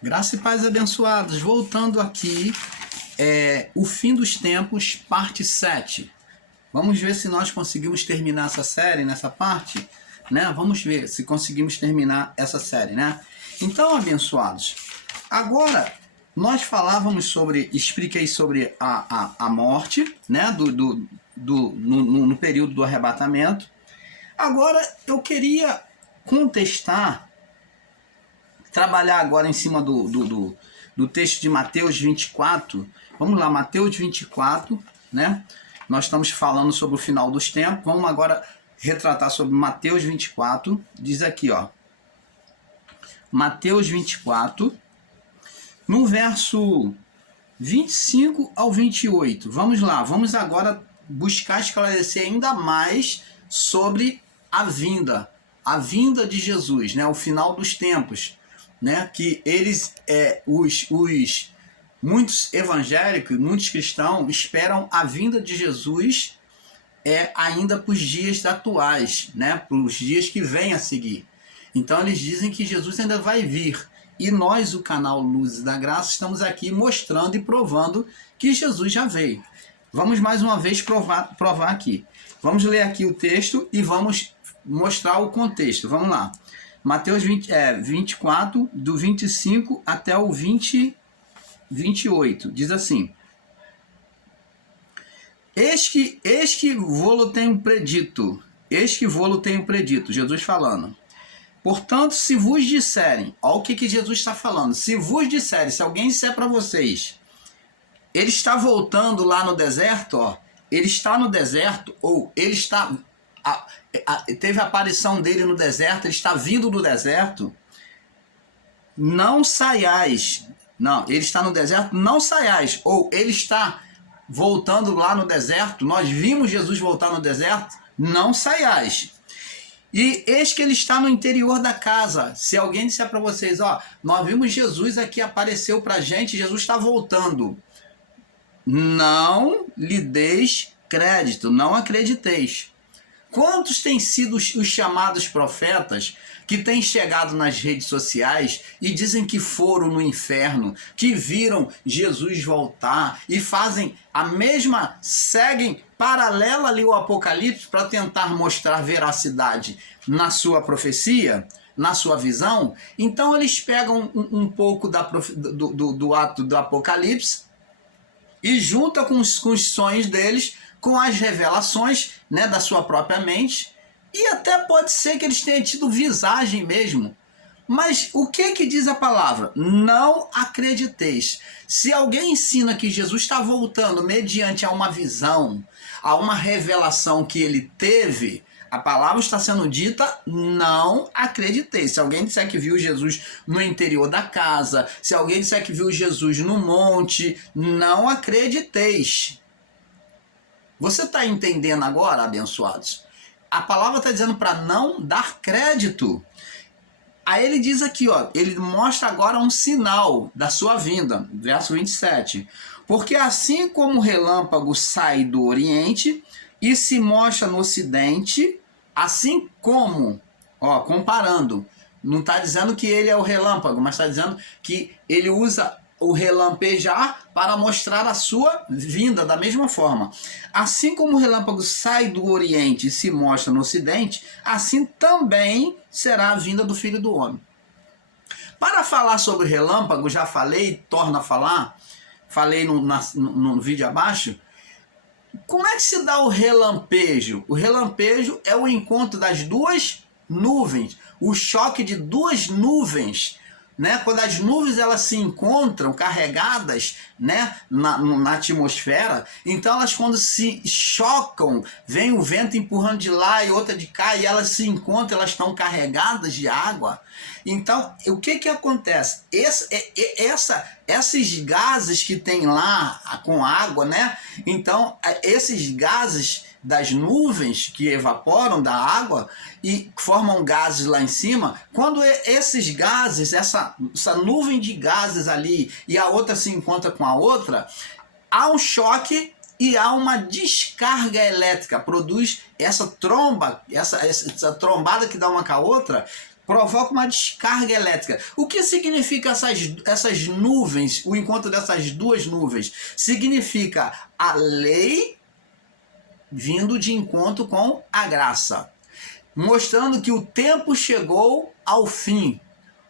Graça e paz abençoados, voltando aqui, o fim dos tempos, parte 7. Vamos ver se nós conseguimos terminar essa série nessa parte, né? Vamos ver se conseguimos terminar essa série, né? Então, abençoados, agora nós falávamos sobre, expliquei sobre a morte, né? No período do arrebatamento. Agora eu queria contestar, trabalhar agora em cima do texto de Mateus 24. Vamos lá, Mateus 24, né? Nós estamos falando sobre o final dos tempos. Vamos agora retratar sobre Mateus 24. Diz aqui, ó. Mateus 24, no verso 25 ao 28. Vamos lá, vamos agora buscar esclarecer ainda mais sobre a vinda de Jesus, né? O final dos tempos, né? Que eles, muitos evangélicos, muitos cristãos esperam a vinda de Jesus ainda para os dias atuais, né? Para os dias que vêm a seguir. Então eles dizem que Jesus ainda vai vir. E nós, o canal Luzes da Graça, estamos aqui mostrando e provando que Jesus já veio. Vamos mais uma vez provar aqui. Vamos ler aqui o texto e vamos mostrar o contexto. Vamos lá. Mateus 24, do 25 até o 28. Diz assim: Eis que vou-lo tenho predito. Jesus falando. Portanto, se vos disserem, olha o que Jesus está falando, se vos disserem, se alguém disser para vocês, ele está voltando lá no deserto, ó, ele está no deserto, ou ele está, teve a aparição dele no deserto, ele está vindo do deserto, não saiais, não, ele está no deserto, não saiais, ou ele está voltando lá no deserto, nós vimos Jesus voltar no deserto, não saiais. E eis que ele está no interior da casa. Se alguém disser para vocês, ó, nós vimos Jesus aqui, apareceu para a gente, Jesus está voltando. Não lhe deis crédito, não acrediteis. Quantos têm sido os chamados profetas que têm chegado nas redes sociais e dizem que foram no inferno, que viram Jesus voltar e fazem a mesma, seguem paralela ali o Apocalipse para tentar mostrar veracidade na sua profecia, na sua visão? Então eles pegam um pouco do ato do Apocalipse e junta com os sonhos deles, com as revelações, né, da sua própria mente, e até pode ser que eles tenham tido visagem mesmo. Mas o que diz a palavra? Não acrediteis. Se alguém ensina que Jesus está voltando mediante a uma visão, a uma revelação que ele teve, a palavra está sendo dita, não acrediteis. Se alguém disser que viu Jesus no interior da casa, se alguém disser que viu Jesus no monte, não acrediteis. Você está entendendo agora, abençoados? A palavra está dizendo para não dar crédito. Aí ele diz aqui, ó, ele mostra agora um sinal da sua vinda, verso 27. Porque assim como o relâmpago sai do oriente e se mostra no ocidente, assim como, ó, comparando, não está dizendo que ele é o relâmpago, mas está dizendo que ele usa o relampejar para mostrar a sua vinda da mesma forma. Assim como o relâmpago sai do oriente e se mostra no ocidente, assim também será a vinda do Filho do Homem. Para falar sobre relâmpago, já falei, torno a falar, falei no vídeo abaixo. Como é que se dá o relampejo? O relampejo é o encontro das duas nuvens, o choque de duas nuvens, né? Quando as nuvens elas se encontram carregadas, né, na atmosfera, então elas, quando se chocam, vem o vento empurrando de lá e outra de cá, e elas se encontram, elas estão carregadas de água. Então, o que acontece? Esses gases que tem lá com água, né? Então, esses gases das nuvens que evaporam da água e formam gases lá em cima, quando esses gases, essa nuvem de gases ali e a outra se encontra com a outra, há um choque e há uma descarga elétrica, produz essa tromba, essa trombada que dá uma com a outra, provoca uma descarga elétrica. O que significa essas nuvens, o encontro dessas duas nuvens? Significa a lei vindo de encontro com a graça, mostrando que o tempo chegou ao fim.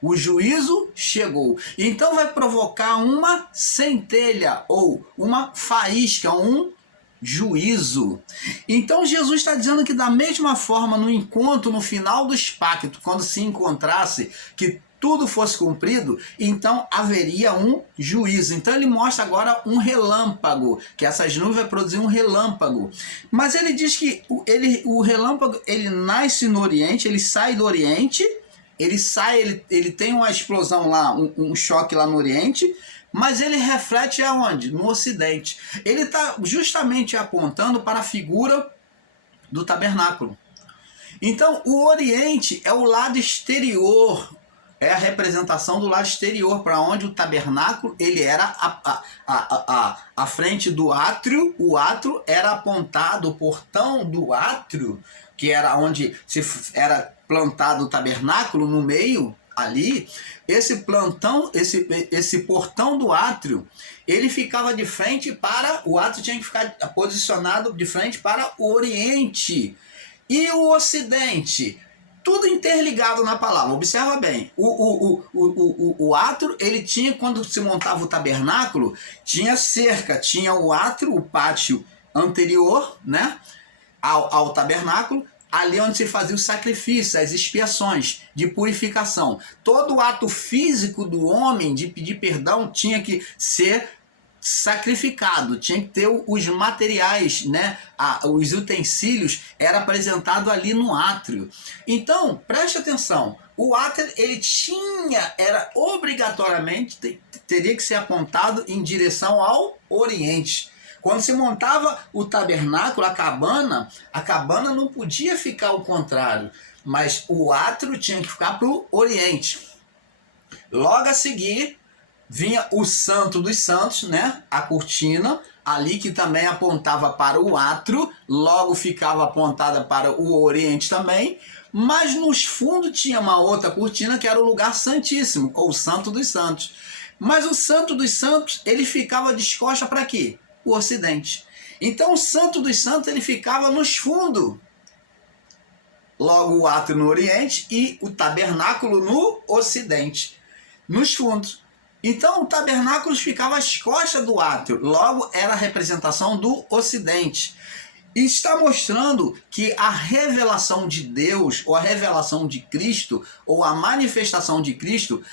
O juízo chegou. Então vai provocar uma centelha ou uma faísca, um juízo. Então Jesus está dizendo que da mesma forma no encontro, no final dos pactos, quando se encontrasse, que tudo fosse cumprido, então haveria um juízo. Então ele mostra agora um relâmpago, que essas nuvens vão produzir um relâmpago. Mas ele diz que o relâmpago, ele nasce no Oriente, ele sai do Oriente, ele tem uma explosão lá, um choque lá no Oriente, mas ele reflete aonde? No Ocidente. Ele está justamente apontando para a figura do tabernáculo. Então, o Oriente é o lado exterior, é a representação do lado exterior, para onde o tabernáculo ele era a frente do átrio. O átrio era apontado, o portão do átrio, que era onde era plantado o tabernáculo no meio ali, esse portão do átrio, ele ficava de frente para, o átrio tinha que ficar posicionado de frente para o Oriente. E o Ocidente, tudo interligado na palavra. Observa bem, o átrio, ele tinha, quando se montava o tabernáculo, tinha cerca, tinha o átrio, o pátio anterior, né, ao tabernáculo, ali onde se fazia o sacrifício, as expiações de purificação. Todo o ato físico do homem de pedir perdão tinha que ser sacrificado, tinha que ter os materiais, né? Os utensílios era apresentado ali no átrio. Então, preste atenção, o átrio ele era obrigatoriamente, teria que ser apontado em direção ao Oriente. Quando se montava o tabernáculo, a cabana não podia ficar ao contrário, mas o átrio tinha que ficar para o Oriente. Logo a seguir, vinha o Santo dos Santos, né? A cortina, ali que também apontava para o átrio, logo ficava apontada para o Oriente também, mas nos fundos tinha uma outra cortina que era o lugar santíssimo, ou o Santo dos Santos. Mas o Santo dos Santos, ele ficava de costa para quê? O Ocidente. Então o Santo dos Santos ele ficava nos fundos, logo o átrio no Oriente e o tabernáculo no Ocidente, nos fundos. Então o tabernáculo ficava às costas do átrio, logo era a representação do Ocidente. E está mostrando que a revelação de Deus, ou a revelação de Cristo, ou a manifestação de Cristo,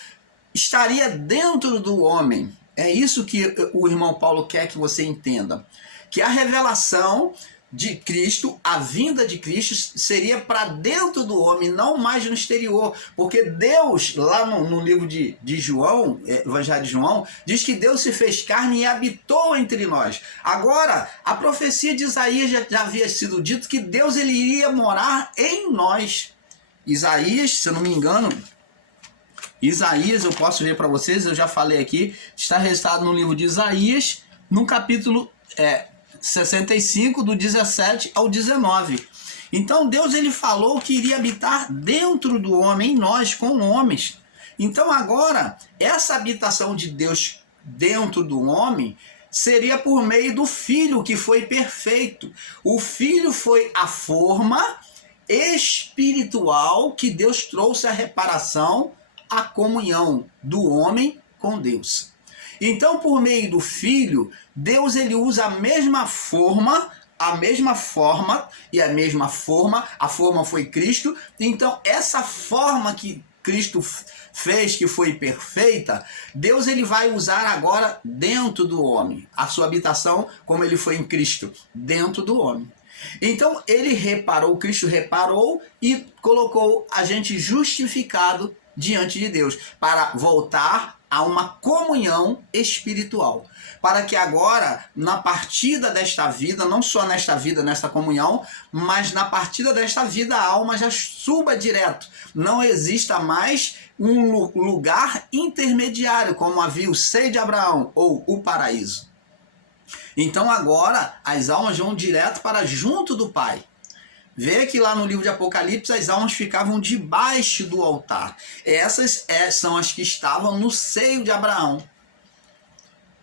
estaria dentro do homem. É isso que o irmão Paulo quer que você entenda. Que a revelação de Cristo, a vinda de Cristo, seria para dentro do homem, não mais no exterior. Porque Deus, lá no livro de João, Evangelho de João, diz que Deus se fez carne e habitou entre nós. Agora, a profecia de Isaías já havia sido dito que Deus ele iria morar em nós. Isaías, se eu não me engano, Isaías, eu posso ler para vocês, eu já falei aqui, está registrado no livro de Isaías, no capítulo 65, do 17 ao 19. Então Deus ele falou que iria habitar dentro do homem, em nós, com homens. Então agora, essa habitação de Deus dentro do homem seria por meio do Filho, que foi perfeito. O Filho foi a forma espiritual que Deus trouxe a reparação, a comunhão do homem com Deus. Então, por meio do Filho, Deus ele usa a mesma forma, e a mesma forma, a forma foi Cristo. Então, essa forma que Cristo fez, que foi perfeita, Deus ele vai usar agora dentro do homem, a sua habitação, como ele foi em Cristo, dentro do homem. Então, Cristo reparou e colocou a gente justificado diante de Deus, para voltar a uma comunhão espiritual, para que agora, na partida desta vida, não só nesta vida, nesta comunhão, mas na partida desta vida, a alma já suba direto, não exista mais um lugar intermediário, como havia o seio de Abraão, ou o paraíso. Então agora, as almas vão direto para junto do Pai. Vê que lá no livro de Apocalipse as almas ficavam debaixo do altar. Essas são as que estavam no seio de Abraão.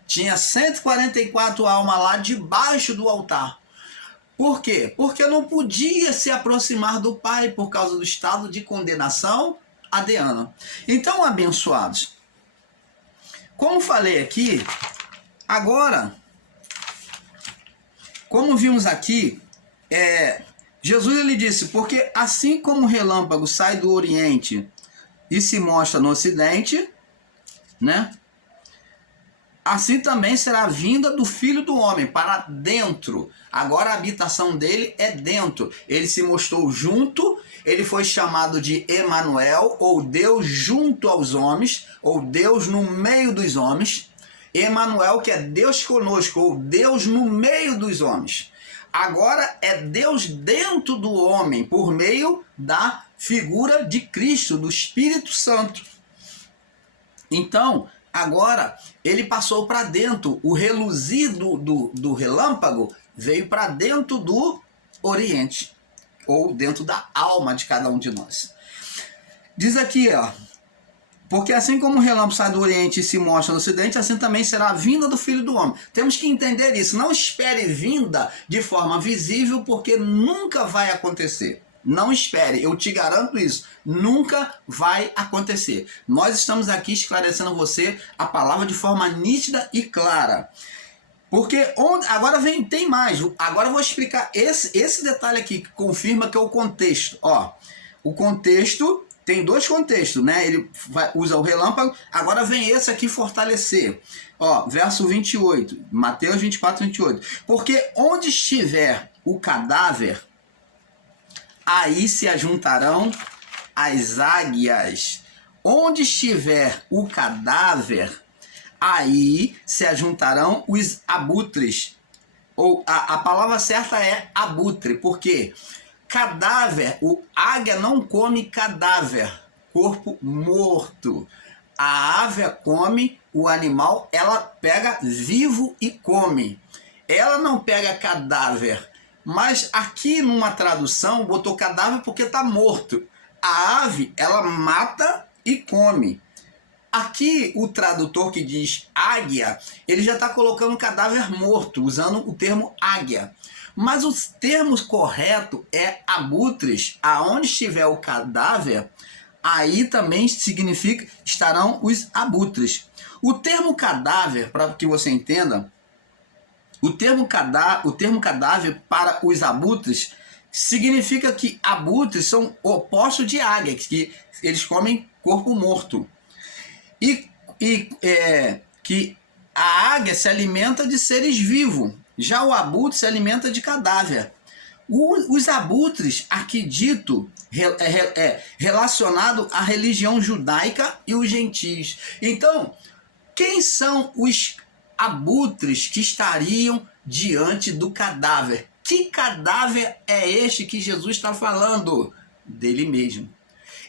Tinha 144 almas lá debaixo do altar. Por quê? Porque não podia se aproximar do Pai por causa do estado de condenação adriana. Então, abençoados, como falei aqui, agora, como vimos aqui, Jesus ele disse, porque assim como o relâmpago sai do Oriente e se mostra no Ocidente, né? Assim também será a vinda do Filho do Homem para dentro. Agora a habitação dele é dentro. Ele se mostrou junto, ele foi chamado de Emanuel, ou Deus junto aos homens, ou Deus no meio dos homens. Emanuel, que é Deus conosco, ou Deus no meio dos homens. Agora é Deus dentro do homem, por meio da figura de Cristo, do Espírito Santo. Então, agora ele passou para dentro. O reluzir do relâmpago veio para dentro do Oriente, ou dentro da alma de cada um de nós. Diz aqui, ó, porque assim como o relâmpago sai do Oriente e se mostra no Ocidente, assim também será a vinda do Filho do Homem. Temos que entender isso. Não espere vinda de forma visível, porque nunca vai acontecer. Não espere, eu te garanto isso. Nunca vai acontecer. Nós estamos aqui esclarecendo você a palavra de forma nítida e clara. Porque agora tem mais. Agora eu vou explicar esse detalhe aqui que confirma que é o contexto. Ó, o contexto tem dois contextos, né? Ele usa o relâmpago. Agora vem esse aqui fortalecer. Ó, verso 28, Mateus 24, 28. Porque onde estiver o cadáver, aí se ajuntarão as águias. Onde estiver o cadáver, aí se ajuntarão os abutres. Ou a palavra certa é abutre, porque cadáver, o águia não come cadáver, corpo morto. A ave come o animal, ela pega vivo e come. Ela não pega cadáver. Mas aqui numa tradução botou cadáver porque está morto. A ave, ela mata e come. Aqui o tradutor que diz águia, ele já está colocando cadáver morto, usando o termo águia. Mas o termo correto é abutres. Aonde estiver o cadáver, aí também significa estarão os abutres. O termo cadáver, para que você entenda, o termo cadáver para os abutres significa que abutres são opostos de águia, que eles comem corpo morto. E que a águia se alimenta de seres vivos, já o abutre se alimenta de cadáver. Os abutres, aqui dito, relacionado à religião judaica e os gentios. Então, quem são os abutres que estariam diante do cadáver? Que cadáver é este que Jesus está falando? Dele mesmo.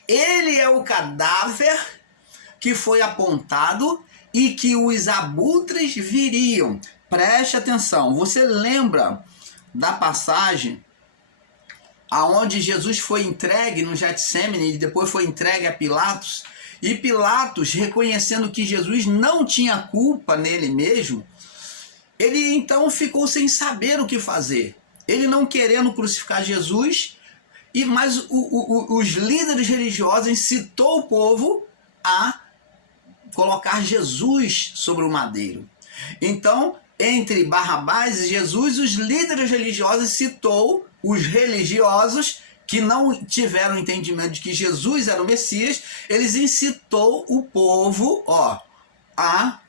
Ele é o cadáver que foi apontado e que os abutres viriam. Preste atenção, você lembra da passagem aonde Jesus foi entregue no Getsemane e depois foi entregue a Pilatos? E Pilatos, reconhecendo que Jesus não tinha culpa nele mesmo, ele então ficou sem saber o que fazer. Ele não querendo crucificar Jesus, mas os líderes religiosos incitou o povo a colocar Jesus sobre o madeiro. Então, entre Barrabás e Jesus, os líderes religiosos citou os religiosos que não tiveram entendimento de que Jesus era o Messias, eles incitou o povo, a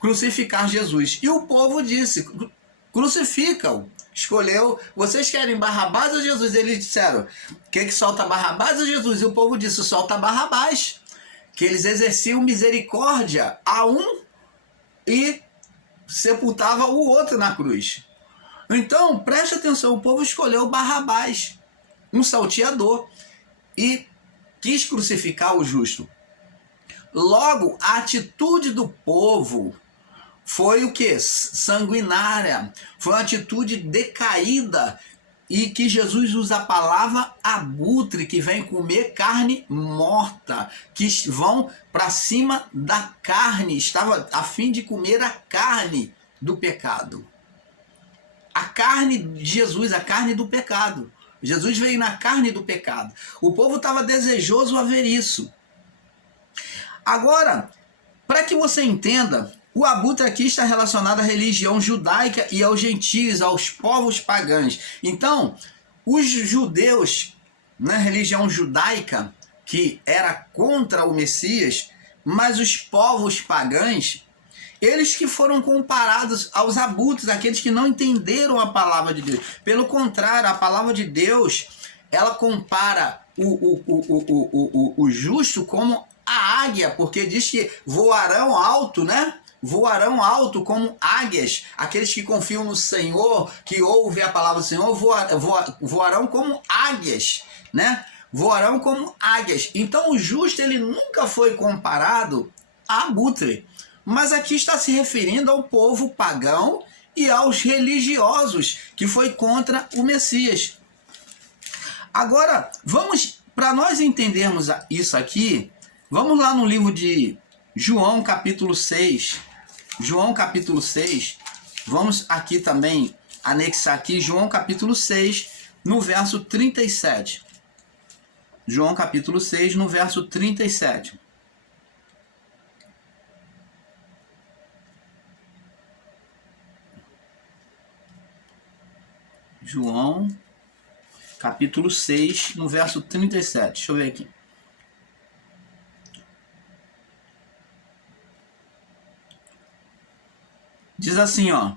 crucificar Jesus. E o povo disse, crucificam. Escolheu, vocês querem Barrabás ou Jesus? Eles disseram, quem que solta Barrabás ou Jesus? E o povo disse, solta Barrabás. Que eles exerciam misericórdia a um e sepultava o outro na cruz. Então, preste atenção, o povo escolheu Barrabás, um salteador, e quis crucificar o justo. Logo, a atitude do povo foi o quê? Sanguinária, foi uma atitude decaída e que Jesus usa a palavra abutre, que vem comer carne morta, que vão para cima da carne, estava a fim de comer a carne do pecado. A carne de Jesus, a carne do pecado. Jesus veio na carne do pecado. O povo estava desejoso a ver isso. Agora, para que você entenda, o abutre aqui está relacionado à religião judaica e aos gentios, aos povos pagãos. Então, os judeus, na religião judaica, que era contra o Messias, mas os povos pagãos, eles que foram comparados aos abutres, aqueles que não entenderam a palavra de Deus. Pelo contrário, a palavra de Deus, ela compara o justo como a águia, porque diz que voarão alto, né? Voarão alto como águias. Aqueles que confiam no Senhor, que ouvem a palavra do Senhor, voarão como águias, né? Voarão como águias. Então o justo, ele nunca foi comparado a abutre. Mas aqui está se referindo ao povo pagão e aos religiosos, que foi contra o Messias. Agora, para nós entendermos isso aqui, vamos lá no livro de João, capítulo 6. João, capítulo 6. Vamos aqui também anexar aqui João, capítulo 6, no verso 37. João, capítulo 6, no verso 37. João, capítulo 6, no verso 37. Deixa eu ver aqui. Diz assim, ó.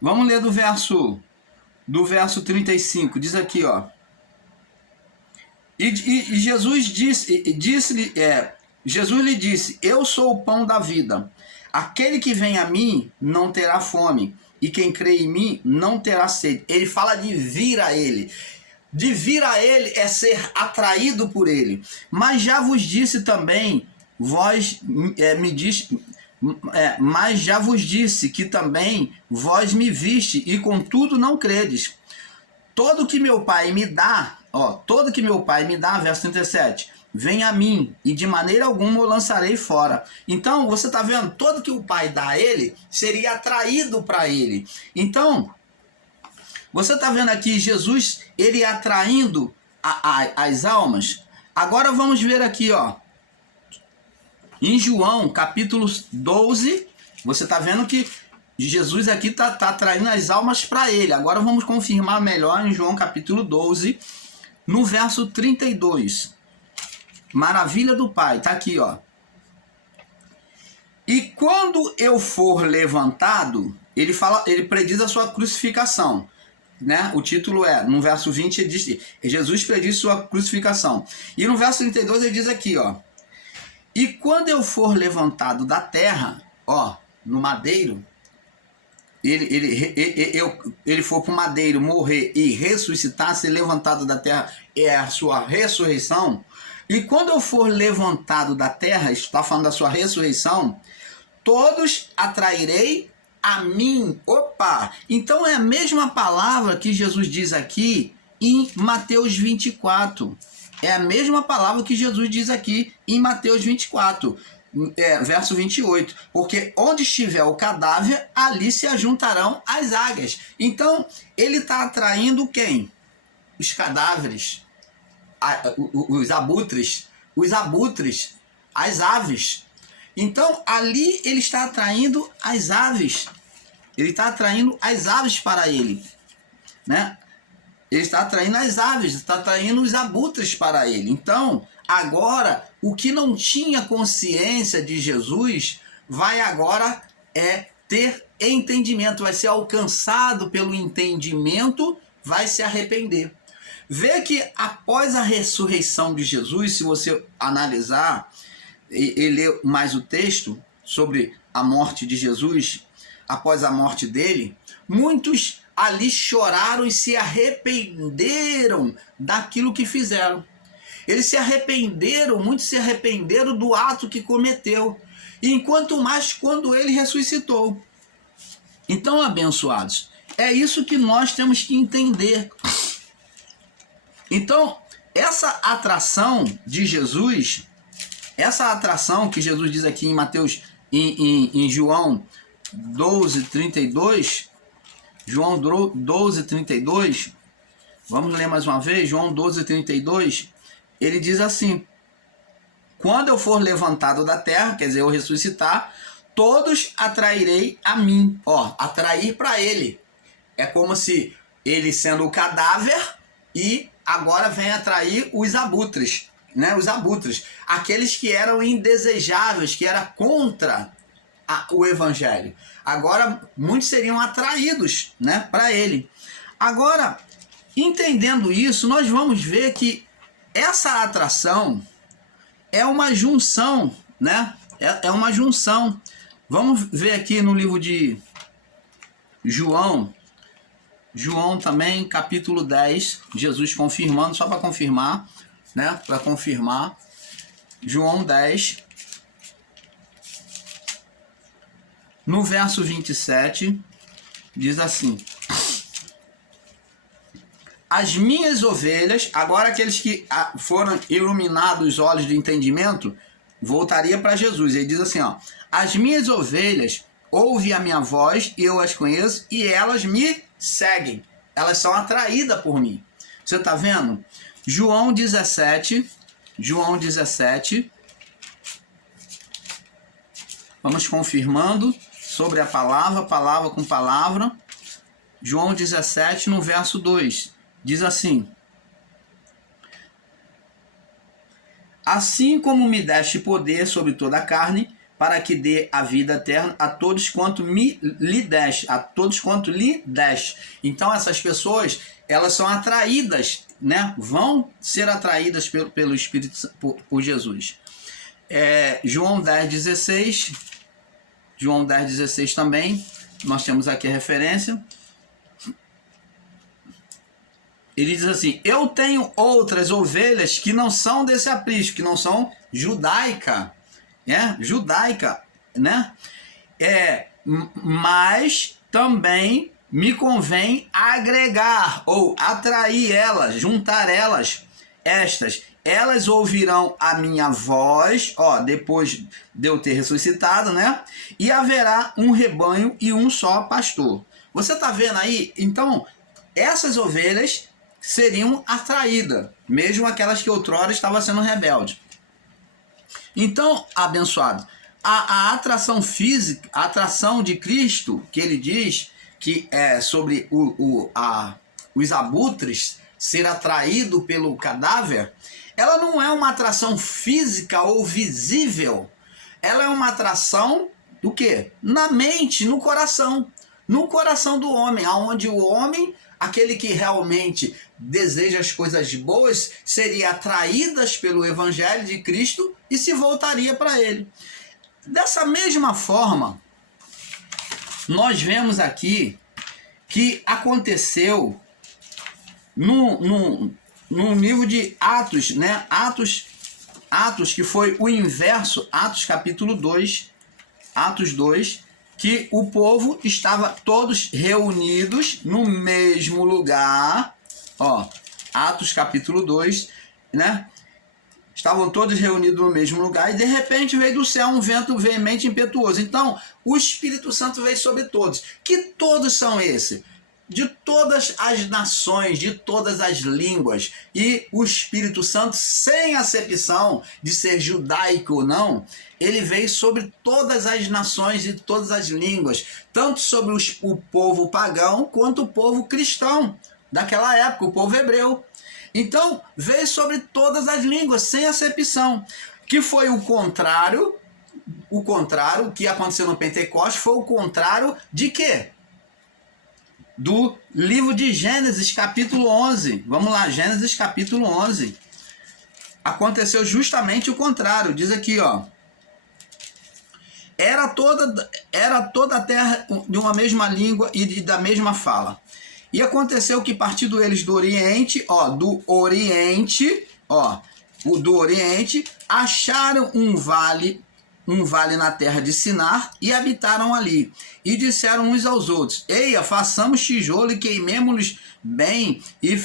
Vamos ler do verso 35. Diz aqui, ó. E Jesus Jesus lhe disse: eu sou o pão da vida. Aquele que vem a mim não terá fome, e quem crê em mim não terá sede. Ele fala de vir a ele. De vir a ele é ser atraído por ele. Mas já vos disse também, mas já vos disse que também vós me viste, e contudo não credes. Todo que meu Pai me dá, verso 37, vem a mim, e de maneira alguma eu lançarei fora. Então, você está vendo, todo que o Pai dá a ele, seria atraído para ele. Então, você está vendo aqui Jesus, ele atraindo as almas. Agora vamos ver aqui, ó. Em João, capítulo 12, você está vendo que Jesus aqui está atraindo as almas para ele. Agora vamos confirmar melhor em João, capítulo 12, no verso 32. Maravilha do Pai, está aqui, ó. E quando eu for levantado, ele prediz a sua crucificação. Né? O título no verso 20, ele diz, Jesus prediz sua crucificação. E no verso 32 ele diz aqui, ó. E quando eu for levantado da terra, ó, no madeiro, ele for para o madeiro morrer e ressuscitar, ser levantado da terra, é a sua ressurreição. E quando eu for levantado da terra, está falando da sua ressurreição, todos atrairei a mim. Opa! Então é a mesma palavra que Jesus diz aqui em Mateus 24. É a mesma palavra que Jesus diz aqui em Mateus 24, verso 28. Porque onde estiver o cadáver, ali se ajuntarão as águias. Então, ele está atraindo quem? Os cadáveres, os abutres, as aves. Então, ali ele está atraindo as aves. Ele está atraindo as aves para ele, né? Ele está atraindo as aves, está atraindo os abutres para ele. Então, agora, o que não tinha consciência de Jesus, vai agora ter entendimento, vai ser alcançado pelo entendimento, vai se arrepender. Vê que após a ressurreição de Jesus, se você analisar e ler mais o texto sobre a morte de Jesus, após a morte dele, muitos ali choraram e se arrependeram daquilo que fizeram. Eles se arrependeram, muitos se arrependeram do ato que cometeu. E enquanto mais quando ele ressuscitou. Então, abençoados, é isso que nós temos que entender. Então, essa atração de Jesus, essa atração que Jesus diz aqui em Mateus, em João 12:32, João 12:32, vamos ler mais uma vez, João 12:32, ele diz assim: quando eu for levantado da terra, quer dizer, eu ressuscitar, todos atrairei a mim. Ó, atrair para ele. É como se ele sendo o cadáver e agora vem atrair os abutres, né? Os abutres, aqueles que eram indesejáveis, que era contra o evangelho. Agora muitos seriam atraídos, né, para ele. Agora, entendendo isso, nós vamos ver que essa atração é uma junção, né? É uma junção. Vamos ver aqui no livro de João também, capítulo 10, Jesus confirmando, só para confirmar, né? Para confirmar. João 10, no verso 27, diz assim: as minhas ovelhas, agora aqueles que foram iluminados os olhos do entendimento, voltaria para Jesus. Ele diz assim, ó: as minhas ovelhas ouvem a minha voz e eu as conheço e elas me seguem. Elas são atraídas por mim. Você está vendo? João 17. Vamos confirmando sobre a palavra com palavra. João 17, no verso 2. Diz assim: assim como me deste poder sobre toda a carne, para que dê a vida eterna a todos quanto lhe deste, a todos quanto lhe deste. Então essas pessoas, elas são atraídas, né? Vão ser atraídas pelo Espírito, por Jesus. João 10:16. João 10:16 também. Nós temos aqui a referência. Ele diz assim: eu tenho outras ovelhas que não são desse aprisco, que não são judaica, né? Mas também me convém agregar ou atrair elas, juntar elas, elas ouvirão a minha voz, ó, depois de eu ter ressuscitado, né? E haverá um rebanho e um só pastor. Você tá vendo aí? Então, essas ovelhas seriam atraídas, mesmo aquelas que outrora estavam sendo rebeldes. Então, abençoado, a atração física, a atração de Cristo, que ele diz que é sobre os abutres ser atraído pelo cadáver, ela não é uma atração física ou visível. Ela é uma atração do quê? Na mente, no coração do homem, aonde o homem, aquele que realmente deseja as coisas boas, seria atraídas pelo Evangelho de Cristo e se voltaria para ele. Dessa mesma forma, nós vemos aqui que aconteceu no livro de Atos, né? Atos que foi o inverso, Atos capítulo 2, Atos 2, que o povo estava todos reunidos no mesmo lugar, ó, Atos capítulo 2, né? Estavam todos reunidos no mesmo lugar e de repente veio do céu um vento veemente e impetuoso. Então, o Espírito Santo veio sobre todos. Que todos são esses? De todas as nações, de todas as línguas. E o Espírito Santo, sem acepção de ser judaico ou não, ele veio sobre todas as nações e todas as línguas, tanto sobre o povo pagão quanto o povo cristão daquela época, o povo hebreu. Então, veio sobre todas as línguas, sem acepção, que foi o contrário, o que aconteceu no Pentecostes foi o contrário de quê? Do livro de Gênesis, capítulo 11. Vamos lá, Gênesis, capítulo 11. Aconteceu justamente o contrário. Diz aqui, ó: era toda a terra de uma mesma língua e da mesma fala. E aconteceu que partindo eles do Oriente, do Oriente, acharam um vale na terra de Sinar e habitaram ali. E disseram uns aos outros: eia, façamos tijolo e queimemo-los bem. E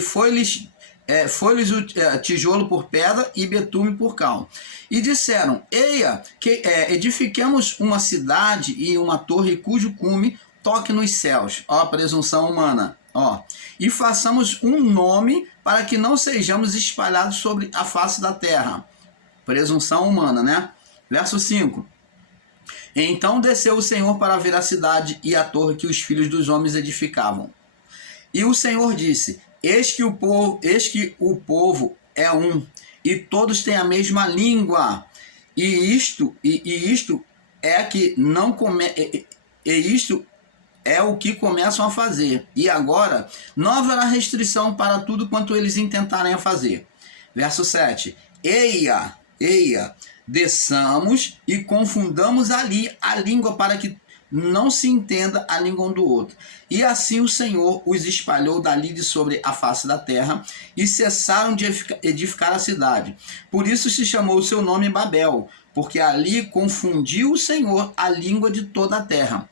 foi-lhes o tijolo por pedra e betume por cal. E disseram: eia, edifiquemos uma cidade e uma torre cujo cume toque nos céus. Ó, a presunção humana. Ó, e façamos um nome para que não sejamos espalhados sobre a face da terra. Presunção humana, né? Verso 5. Então desceu o Senhor para ver a cidade e a torre que os filhos dos homens edificavam. E o Senhor disse: eis que o povo é um, e todos têm a mesma língua. Isto é o que começam a fazer. E agora não haverá restrição para tudo quanto eles intentarem a fazer. Verso 7. Eia, desçamos e confundamos ali a língua para que não se entenda a língua um do outro. E assim o Senhor os espalhou dali de sobre a face da terra e cessaram de edificar a cidade. Por isso se chamou o seu nome Babel, porque ali confundiu o Senhor a língua de toda a terra.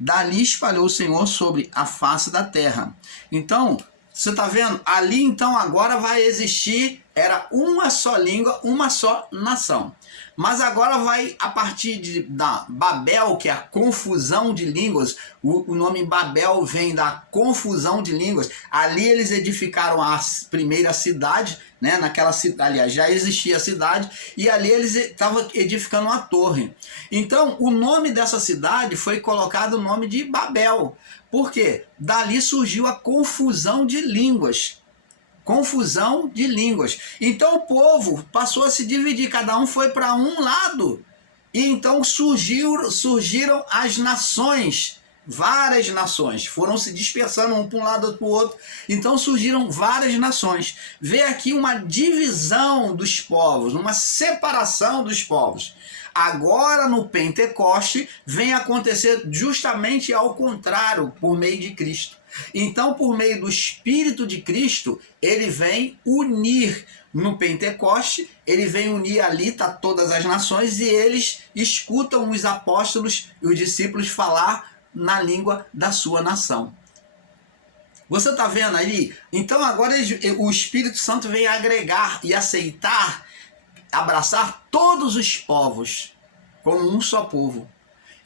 Dali espalhou o Senhor sobre a face da terra. Então, você está vendo? Ali então agora vai existir, era uma só língua, uma só nação. Mas agora vai, a partir da Babel, que é a confusão de línguas, o nome Babel vem da confusão de línguas. Ali eles edificaram a primeira cidade, né? Naquela cidade, aliás, já existia a cidade, e ali eles estavam edificando uma torre. Então, o nome dessa cidade foi colocado o nome de Babel. Por quê? Dali surgiu a confusão de línguas. Confusão de línguas. Então o povo passou a se dividir, cada um foi para um lado. E então surgiram as nações, várias nações, foram se dispersando um para um lado, outro para o outro. Então surgiram várias nações. Vê aqui uma divisão dos povos, uma separação dos povos. Agora no Pentecoste vem acontecer justamente ao contrário, por meio de Cristo. Então, por meio do Espírito de Cristo, ele vem unir no Pentecoste, ele vem unir ali, tá todas as nações, e eles escutam os apóstolos e os discípulos falar na língua da sua nação. Você está vendo aí? Então agora o Espírito Santo vem agregar e aceitar, abraçar todos os povos como um só povo.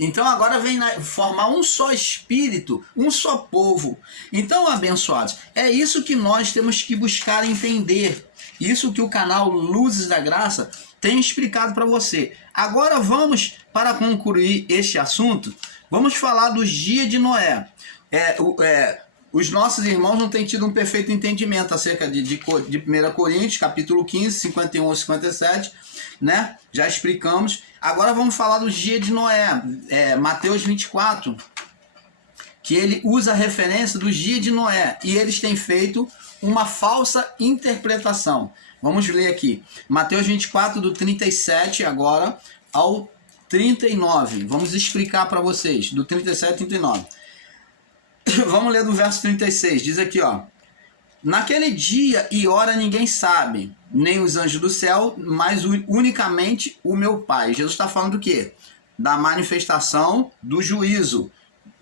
Então agora vem formar um só espírito, um só povo. Então, abençoados, é isso que nós temos que buscar entender. Isso que o canal Luzes da Graça tem explicado para você. Agora vamos, para concluir este assunto, vamos falar dos dias de Noé. Os nossos irmãos não têm tido um perfeito entendimento acerca de 1 Coríntios, capítulo 15, 51 a 57, né? Já explicamos. Agora vamos falar dos dias de Noé, Mateus 24, que ele usa a referência dos dias de Noé, e eles têm feito uma falsa interpretação. Vamos ler aqui, Mateus 24, do 37 agora ao 39. Vamos explicar para vocês, do 37 ao 39. Vamos ler do verso 36, diz aqui, ó. Naquele dia e hora ninguém sabe, nem os anjos do céu, mas unicamente o meu Pai. Jesus está falando do quê? Da manifestação do juízo,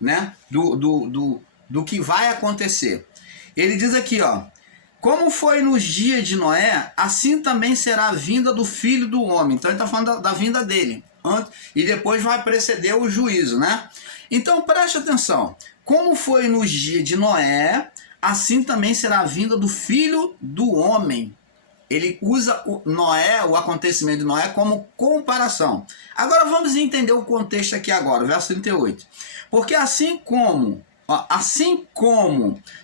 né? Do que vai acontecer. Ele diz aqui, ó. Como foi nos dias de Noé, assim também será a vinda do Filho do Homem. Então ele está falando da vinda dele. E depois vai preceder o juízo, né? Então preste atenção. Como foi nos dias de Noé, assim também será a vinda do Filho do Homem. Ele usa o acontecimento de Noé como comparação. Agora vamos entender o contexto aqui agora, verso 38. Porque assim como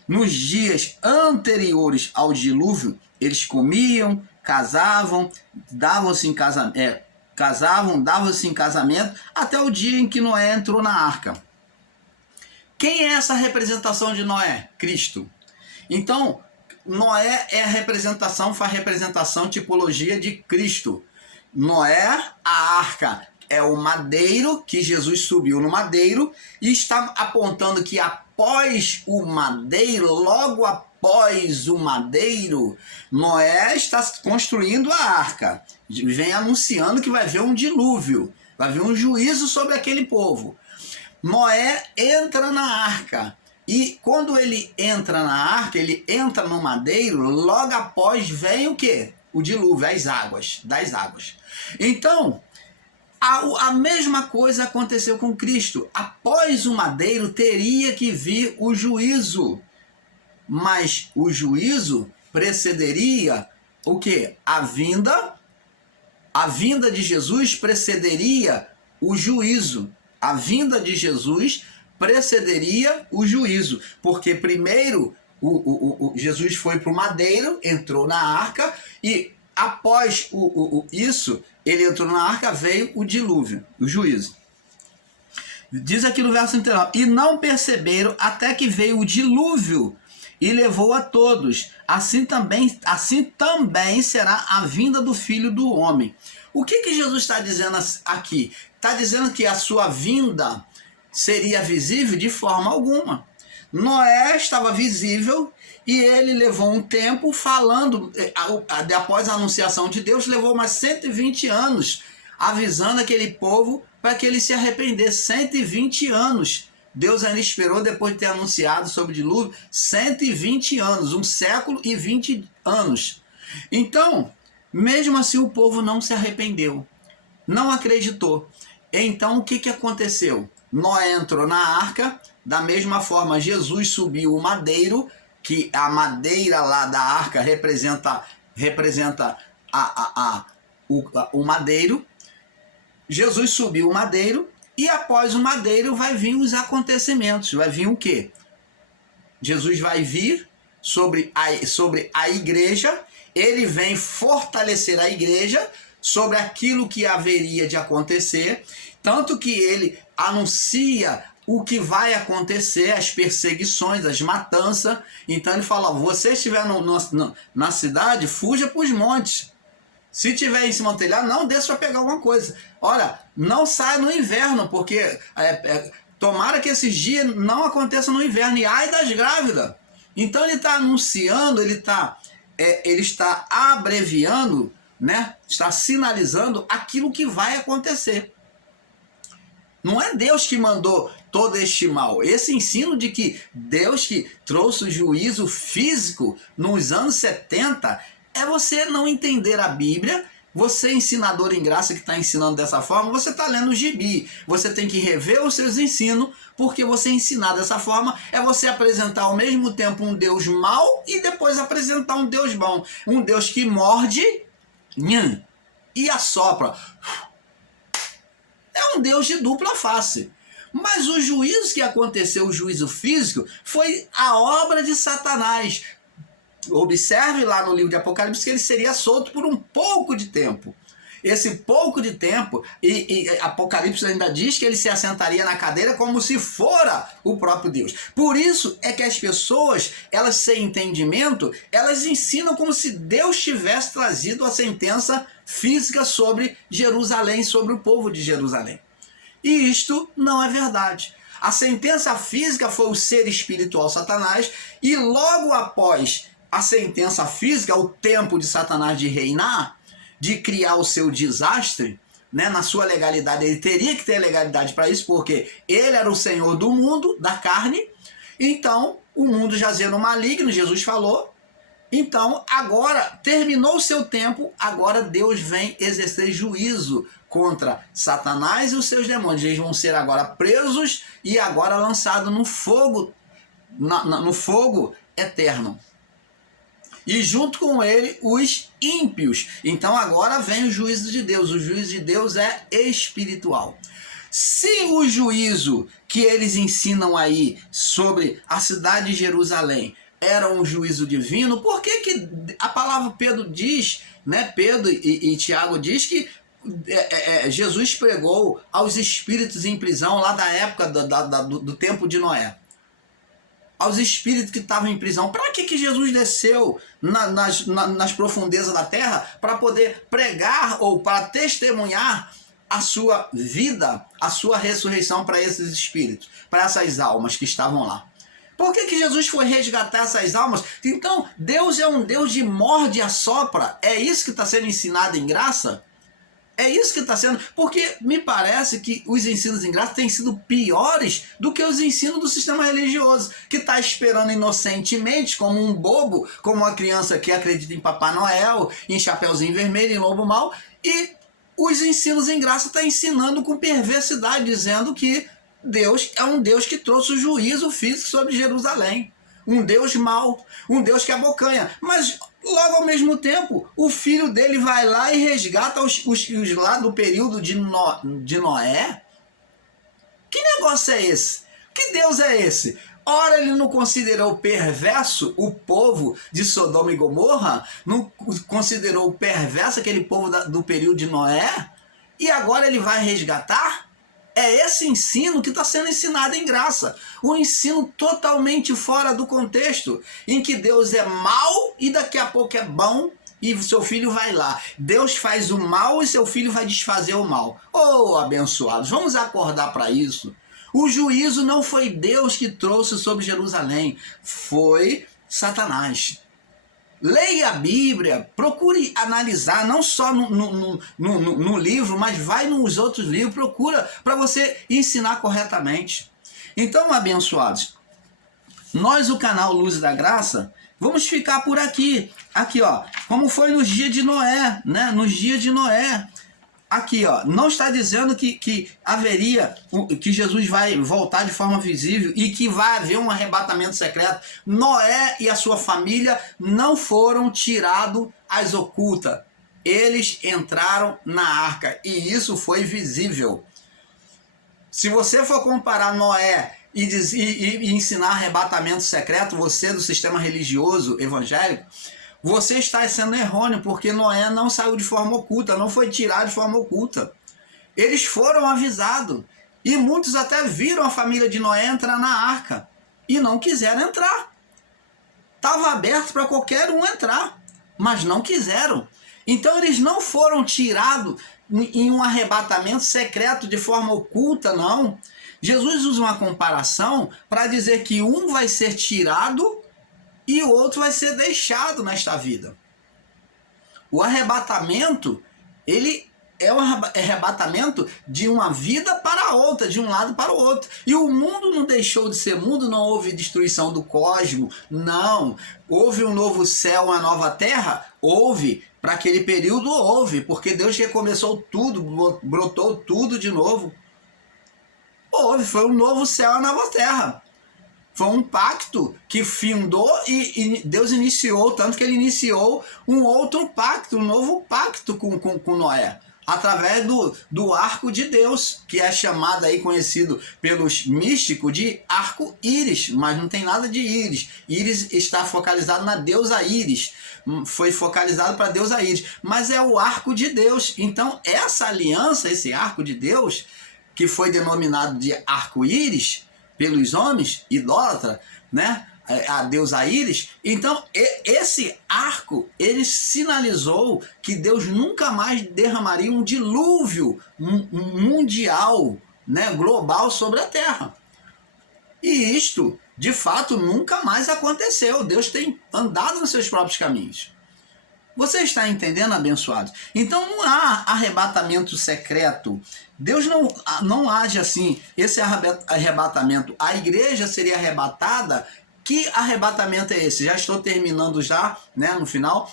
nos dias anteriores ao dilúvio, eles comiam, casavam, davam-se em casamento, até o dia em que Noé entrou na arca. Quem é essa representação de Noé? Cristo. Então, Noé é a representação, faz representação, tipologia de Cristo. Noé, a arca, é o madeiro, que Jesus subiu no madeiro, e está apontando que a após o madeiro, logo após o madeiro, Noé está construindo a arca. Vem anunciando que vai haver um dilúvio, vai haver um juízo sobre aquele povo. Noé entra na arca. E quando ele entra na arca, ele entra no madeiro, logo após vem o quê? O dilúvio, as águas, das águas. Então, a mesma coisa aconteceu com Cristo. Após o madeiro teria que vir o juízo. Mas o juízo precederia o quê? A vinda de Jesus precederia o juízo. A vinda de Jesus precederia o juízo. Porque primeiro Jesus foi para o madeiro, entrou na arca e após isso, ele entrou na arca, veio o dilúvio, o juízo. Diz aqui no verso 39, e não perceberam até que veio o dilúvio e levou a todos. Assim também será a vinda do Filho do Homem. O que Jesus está dizendo aqui? Está dizendo que a sua vinda seria visível de forma alguma. Noé estava visível e ele levou um tempo falando, após a anunciação de Deus, levou mais 120 anos avisando aquele povo para que ele se arrependesse. 120 anos. Deus ainda esperou, depois de ter anunciado sobre o dilúvio, 120 anos, 1 século e 20 anos. Então, mesmo assim o povo não se arrependeu, não acreditou. Então o que aconteceu? Noé entrou na arca, da mesma forma Jesus subiu o madeiro, que a madeira lá da arca representa o madeiro. Jesus subiu o madeiro e após o madeiro vai vir os acontecimentos. Vai vir o quê? Jesus vai vir sobre a igreja, ele vem fortalecer a igreja sobre aquilo que haveria de acontecer, tanto que ele anuncia o que vai acontecer, as perseguições, as matanças. Então ele fala, você estiver na cidade, fuja para os montes. Se tiver em cima do telhado, não desça para pegar alguma coisa. Olha, não saia no inverno, porque tomara que esses dias não aconteçam no inverno, e ai das grávidas. Então ele está anunciando, ele está abreviando, né? Está sinalizando aquilo que vai acontecer. Não é Deus que mandou todo este mal. Esse ensino de que Deus que trouxe o juízo físico nos anos 70 é você não entender a Bíblia. Você, ensinador em graça que está ensinando dessa forma, você está lendo o gibi. Você tem que rever os seus ensinos, porque você ensinar dessa forma é você apresentar ao mesmo tempo um Deus mau e depois apresentar um Deus bom. Um Deus que morde e assopra. É um Deus de dupla face. Mas o juízo que aconteceu, o juízo físico, foi a obra de Satanás. Observe lá no livro de Apocalipse que ele seria solto por um pouco de tempo. Esse pouco de tempo, e Apocalipse ainda diz que ele se assentaria na cadeira como se fora o próprio Deus. Por isso é que as pessoas, elas sem entendimento, elas ensinam como se Deus tivesse trazido a sentença física sobre Jerusalém, sobre o povo de Jerusalém. E isto não é verdade. A sentença física foi o ser espiritual Satanás, e logo após a sentença física, o tempo de Satanás de reinar, de criar o seu desastre, né, na sua legalidade, ele teria que ter legalidade para isso, porque ele era o senhor do mundo, da carne. Então o mundo jazia no maligno, Jesus falou. Então agora terminou o seu tempo, agora Deus vem exercer juízo contra Satanás e os seus demônios. Eles vão ser agora presos e agora lançados no fogo, no fogo eterno. E junto com ele os ímpios. Então agora vem o juízo de Deus. O juízo de Deus é espiritual. Se o juízo que eles ensinam aí sobre a cidade de Jerusalém era um juízo divino, por que a palavra Pedro diz, né? Pedro e Tiago diz que Jesus pregou aos espíritos em prisão lá da época do tempo de Noé? Aos espíritos que estavam em prisão. Para que Jesus desceu nas profundezas da terra? Para poder pregar ou para testemunhar a sua vida, a sua ressurreição para esses espíritos, para essas almas que estavam lá. Por que Jesus foi resgatar essas almas? Então, Deus é um Deus de morde e assopra. É isso que está sendo ensinado em graça? É isso que está sendo, porque me parece que os ensinos em graça têm sido piores do que os ensinos do sistema religioso, que está esperando inocentemente, como um bobo, como uma criança que acredita em Papai Noel, em Chapeuzinho Vermelho, em Lobo Mau, e os ensinos em graça estão ensinando com perversidade, dizendo que Deus é um Deus que trouxe o juízo físico sobre Jerusalém. Um Deus mau, um Deus que abocanha. Mas, logo ao mesmo tempo, o filho dele vai lá e resgata os lá do período de Noé. Que negócio é esse? Que Deus é esse? Ora, ele não considerou perverso o povo de Sodoma e Gomorra? Não considerou perverso aquele povo do período de Noé? E agora ele vai resgatar? É esse ensino que está sendo ensinado em graça. Um ensino totalmente fora do contexto, em que Deus é mau e daqui a pouco é bom e seu filho vai lá. Deus faz o mal e seu filho vai desfazer o mal. Oh, abençoados, vamos acordar para isso. O juízo não foi Deus que trouxe sobre Jerusalém, foi Satanás. Leia a Bíblia, procure analisar, não só no livro, mas vai nos outros livros, procura para você ensinar corretamente. Então, abençoados, nós, o canal Luz da Graça, vamos ficar por aqui. Aqui, ó, como foi nos dias de Noé, né? Nos dias de Noé. Aqui, ó, não está dizendo que haveria, que Jesus vai voltar de forma visível e que vai haver um arrebatamento secreto. Noé e a sua família não foram tirados às ocultas. Eles entraram na arca e isso foi visível. Se você for comparar Noé e ensinar arrebatamento secreto, você do sistema religioso evangélico, você está sendo errôneo, porque Noé não saiu de forma oculta, não foi tirado de forma oculta. Eles foram avisados. E muitos até viram a família de Noé entrar na arca e não quiseram entrar. Estava aberto para qualquer um entrar, mas não quiseram. Então eles não foram tirados em um arrebatamento secreto de forma oculta, não. Jesus usa uma comparação para dizer que um vai ser tirado e o outro vai ser deixado nesta vida. O arrebatamento, ele é um arrebatamento de uma vida para a outra, de um lado para o outro. E o mundo não deixou de ser mundo, não houve destruição do cosmos, não. Houve um novo céu, uma nova terra? Houve. Para aquele período houve, porque Deus recomeçou tudo, brotou tudo de novo. Houve, foi um novo céu e uma nova terra. Foi um pacto que findou e Deus iniciou, tanto que ele iniciou um outro pacto, um novo pacto com Noé, através do arco de Deus, que é chamado aí, conhecido pelos místicos de arco-íris, mas não tem nada de íris. Íris está focalizado na deusa Íris, foi focalizado para a deusa Íris, mas é o arco de Deus. Então essa aliança, esse arco de Deus, que foi denominado de arco-íris pelos homens, idólatra, né? A deusa Íris. Então esse arco, ele sinalizou que Deus nunca mais derramaria um dilúvio mundial, né? Global sobre a terra. E isto, de fato, nunca mais aconteceu. Deus tem andado nos seus próprios caminhos. Você está entendendo, abençoado? Então não há arrebatamento secreto. Deus não age assim. Esse arrebatamento, a igreja seria arrebatada. Que arrebatamento é esse? Já estou terminando já, né, no final.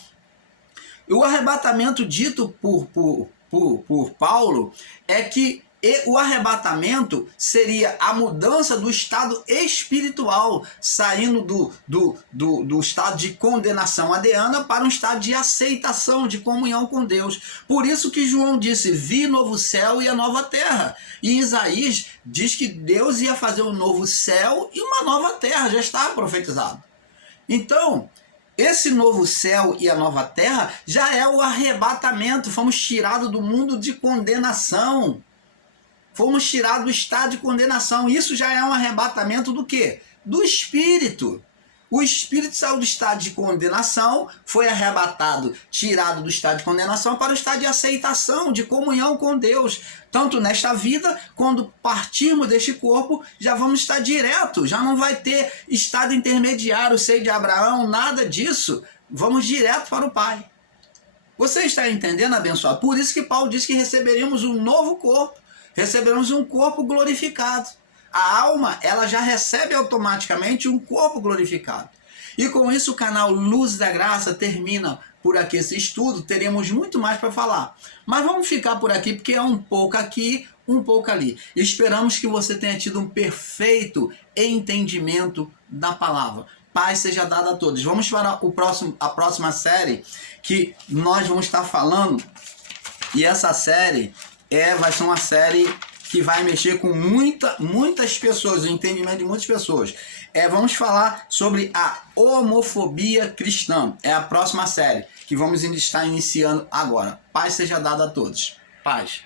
O arrebatamento dito por Paulo é que o arrebatamento seria a mudança do estado espiritual, saindo do estado de condenação adeana para um estado de aceitação, de comunhão com Deus. Por isso que João disse, vi novo céu e a nova terra. E Isaías diz que Deus ia fazer um novo céu e uma nova terra, já estava profetizado. Então, esse novo céu e a nova terra já é o arrebatamento, fomos tirados do mundo de condenação. Fomos tirados do estado de condenação. Isso já é um arrebatamento do quê? Do espírito. O espírito saiu do estado de condenação, foi arrebatado, tirado do estado de condenação para o estado de aceitação, de comunhão com Deus. Tanto nesta vida, quando partirmos deste corpo, já vamos estar direto, já não vai ter estado intermediário, seio de Abraão, nada disso. Vamos direto para o Pai. Você está entendendo, abençoado? Por isso que Paulo diz que receberemos um novo corpo, receberemos um corpo glorificado. A alma, ela já recebe automaticamente um corpo glorificado. E com isso o canal Luz da Graça termina por aqui esse estudo. Teremos muito mais para falar. Mas vamos ficar por aqui porque é um pouco aqui, um pouco ali. Esperamos que você tenha tido um perfeito entendimento da palavra. Paz seja dada a todos. Vamos para a próxima série que nós vamos estar falando. E essa série vai ser uma série que vai mexer com muitas pessoas, o entendimento de muitas pessoas. Vamos falar sobre a homofobia cristã. É a próxima série que vamos estar iniciando agora. Paz seja dada a todos. Paz.